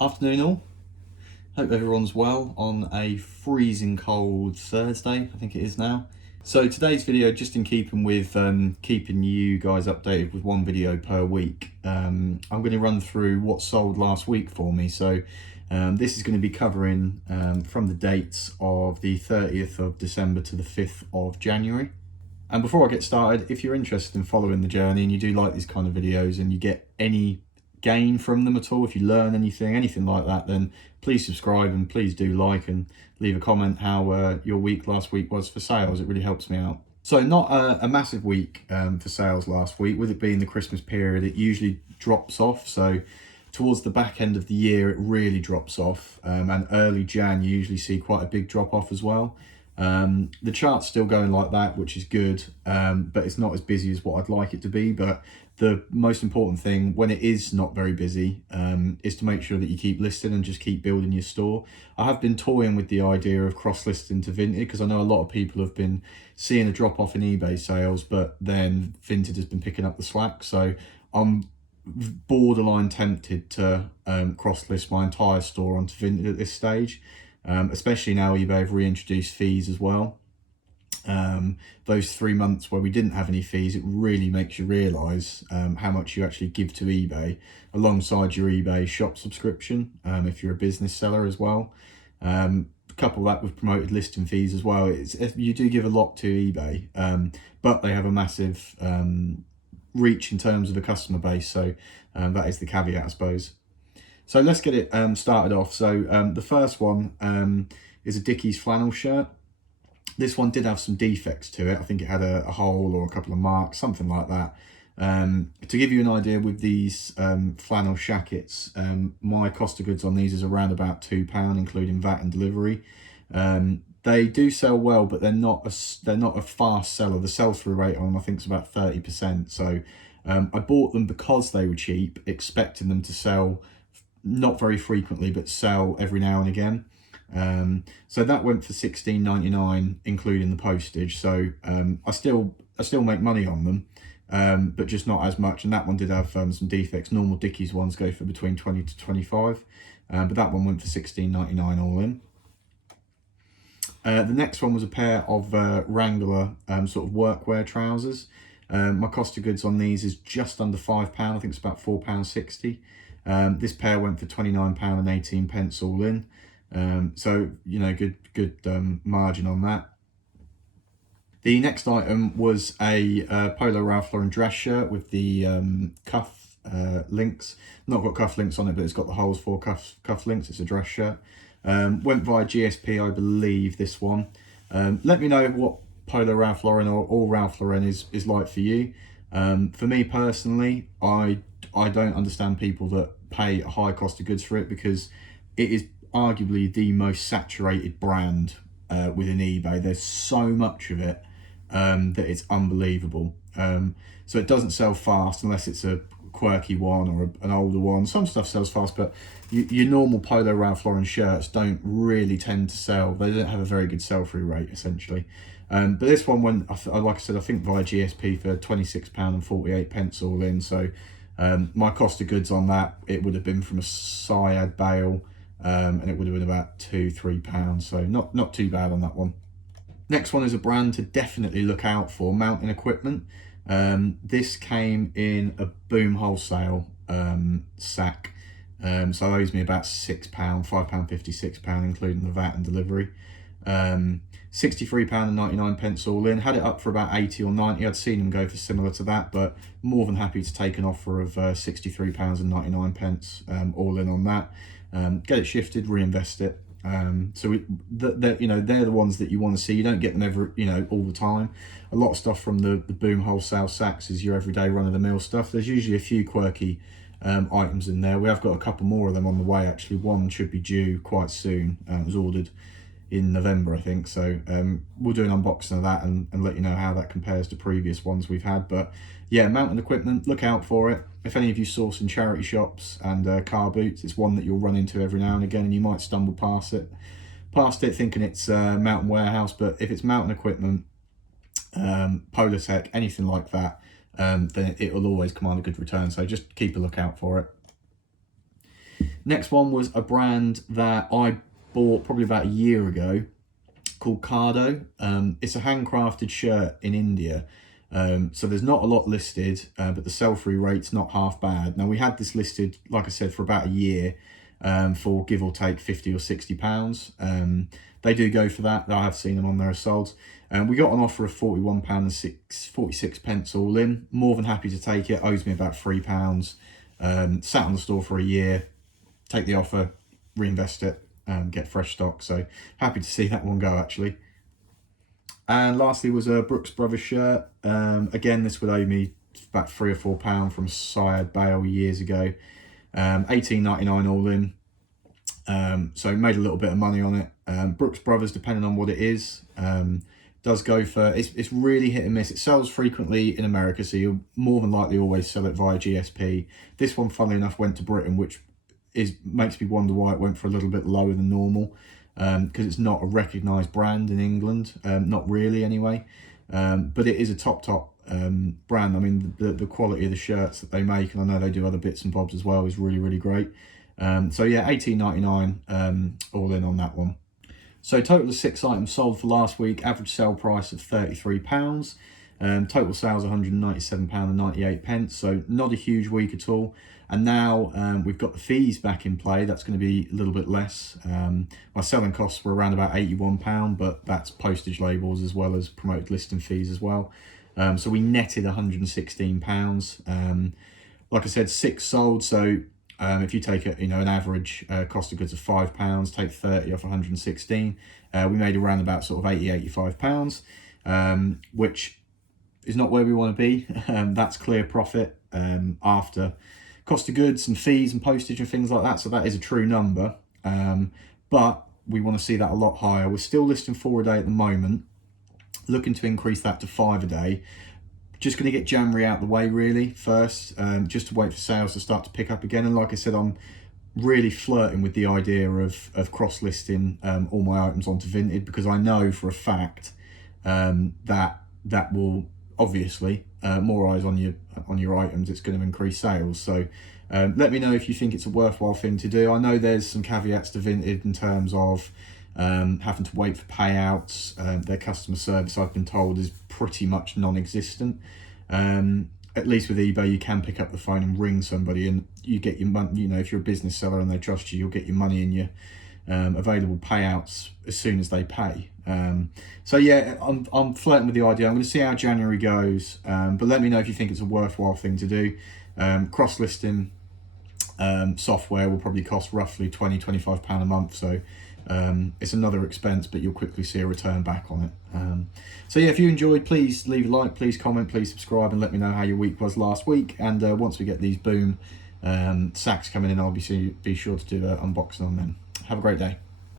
Afternoon all, hope everyone's well on a freezing cold Thursday, I think it is now. So today's video, just in keeping with keeping you guys updated with one video per week, I'm going to run through what sold last week for me. So this is going to be covering from the dates of the 30th of December to the 5th of January. And before I get started, if you're interested in following the journey and you do like these kind of videos and you get any gain from them at all, if you learn anything like that, then please subscribe and please do like and leave a comment how your week last week was for sales. It really helps me out. So not a massive week for sales last week. With it being the Christmas period, it usually drops off. So towards the back end of the year, it really drops off, and early Jan you usually see quite a big drop off as well. The chart's still going like that, which is good, but it's not as busy as what I'd like it to be. But the most important thing when it is not very busy is to make sure that you keep listing and just keep building your store. I have been toying with the idea of cross-listing to Vinted because I know a lot of people have been seeing a drop off in eBay sales, but then Vinted has been picking up the slack. So I'm borderline tempted to cross-list my entire store onto Vinted at this stage. Especially now eBay have reintroduced fees as well. Those 3 months where we didn't have any fees, it really makes you realise how much you actually give to eBay alongside your eBay shop subscription, if you're a business seller as well. Couple that with promoted listing fees as well. You do give a lot to eBay, but they have a massive reach in terms of the customer base, so that is the caveat, I suppose. So let's get it started off. So the first one is a Dickies flannel shirt. This one did have some defects to it. I think it had a hole or a couple of marks, something like that. To give you an idea with these flannel shackets, my cost of goods on these is around about £2, including VAT and delivery. They do sell well, but they're not a fast seller. The sell-through rate on them, I think, is about 30%. So I bought them because they were cheap, expecting them to sell not very frequently, but sell every now and again. So that went for £16.99, including the postage. So I still make money on them, but just not as much. And that one did have some defects. Normal Dickies ones go for between 20 to 25, but that one went for £16.99 all in. The next one was a pair of Wrangler sort of workwear trousers. My cost of goods on these is just under £5. I think it's about £4.60. This pair went for £29.18 all in. So, you know, good margin on that. The next item was a Polo Ralph Lauren dress shirt with the cuff links. Not got cuff links on it, but it's got the holes for cuff links. It's a dress shirt. Went via GSP, I believe, this one. Let me know what Polo Ralph Lauren or Ralph Lauren is like for you. For me personally, I don't understand people that pay a high cost of goods for it, because it is arguably the most saturated brand within eBay. There's so much of it that it's unbelievable. So it doesn't sell fast unless it's a quirky one or an older one. Some stuff sells fast, but your normal Polo Ralph Lauren shirts don't really tend to sell. They don't have a very good sell-through rate, essentially. But this one went, like I said, I think via GSP for £26.48 all in. So my cost of goods on that, it would have been from a Syad bale, and it would have been about £2-3. So not too bad on that one. Next one is a brand to definitely look out for, Mountain Equipment. This came in a Boom Wholesale sack. So it owes me about £6, £5.50, £6, including the VAT and delivery. £63.99 all in. Had it up for about 80 or 90. I'd seen them go for similar to that, but more than happy to take an offer of £63.99 all in on that. Get it shifted, reinvest it. So you know, they're the ones that you want to see. You don't get them all the time. A lot of stuff from the Boom Wholesale sacks is your everyday run-of-the-mill stuff. There's usually a few quirky items in there. We have got a couple more of them on the way, actually. One should be due quite soon. It was ordered in November, I think. So we'll do an unboxing of that and let you know how that compares to previous ones we've had. But yeah, Mountain Equipment, look out for it. If any of you source in charity shops and car boots, it's one that you'll run into every now and again, and you might stumble past it thinking it's Mountain Warehouse. But if it's Mountain Equipment, Polartec, anything like that, then it will always command a good return. So just keep a lookout for it. Next one was a brand that I bought probably about a year ago called Cardo. It's a handcrafted shirt in India. So there's not a lot listed, but the sell-through rate's not half bad. Now, we had this listed, like I said, for about a year, for give or take 50 or 60 pounds. They do go for that. I have seen them on there as sold. We got an offer of £41.46 all in. More than happy to take it. Owes me about £3. Sat on the store for a year, take the offer, reinvest it, get fresh stock. So happy to see that one go, actually. And lastly was a Brooks Brothers shirt. Again, this would owe me about £3 or £4 from Syed Bale years ago. 18.99 all in. So made a little bit of money on it. Brooks Brothers, depending on what it is, does go for, it's really hit and miss. It sells frequently in America, so you'll more than likely always sell it via GSP. This one, funnily enough, went to Britain, which makes me wonder why it went for a little bit lower than normal, because it's not a recognised brand in England, not really anyway, but it is a top brand. I mean, the quality of the shirts that they make, and I know they do other bits and bobs as well, is really, really great. So yeah, 18.99 all in on that one. So total of 6 items sold for last week, average sale price of £33. Total sales £197.98, so not a huge week at all. And now we've got the fees back in play. That's going to be a little bit less. My selling costs were around about £81, but that's postage labels as well as promoted listing fees as well. So we netted £116. Like I said, 6 sold, so if you take an average cost of goods of £5, take 30 off 116, we made around about sort of £85, which is not where we want to be. That's clear profit after cost of goods and fees and postage and things like that. So that is a true number, but we want to see that a lot higher. We're still listing 4 a day at the moment, looking to increase that to 5 a day. Just going to get January out of the way really first, just to wait for sales to start to pick up again. And like I said, I'm really flirting with the idea of cross-listing all my items onto Vinted, because I know for a fact that will obviously, more eyes on your items, it's going to increase sales. So let me know if you think it's a worthwhile thing to do. I know there's some caveats to Vinted in terms of having to wait for payouts. Their customer service, I've been told, is pretty much non-existent. At least with eBay, you can pick up the phone and ring somebody, and you get your money. If you're a business seller and they trust you, you'll get your money and your available payouts as soon as they pay. So yeah, I'm flirting with the idea. I'm going to see how January goes, but let me know if you think it's a worthwhile thing to do. Cross-listing software will probably cost roughly £20-25 a month, so it's another expense, but you'll quickly see a return back on it. So yeah, if you enjoyed, please leave a like, please comment, please subscribe, and let me know how your week was last week. And once we get these boom sacks coming in, I'll be sure to do an unboxing on them. Have a great day.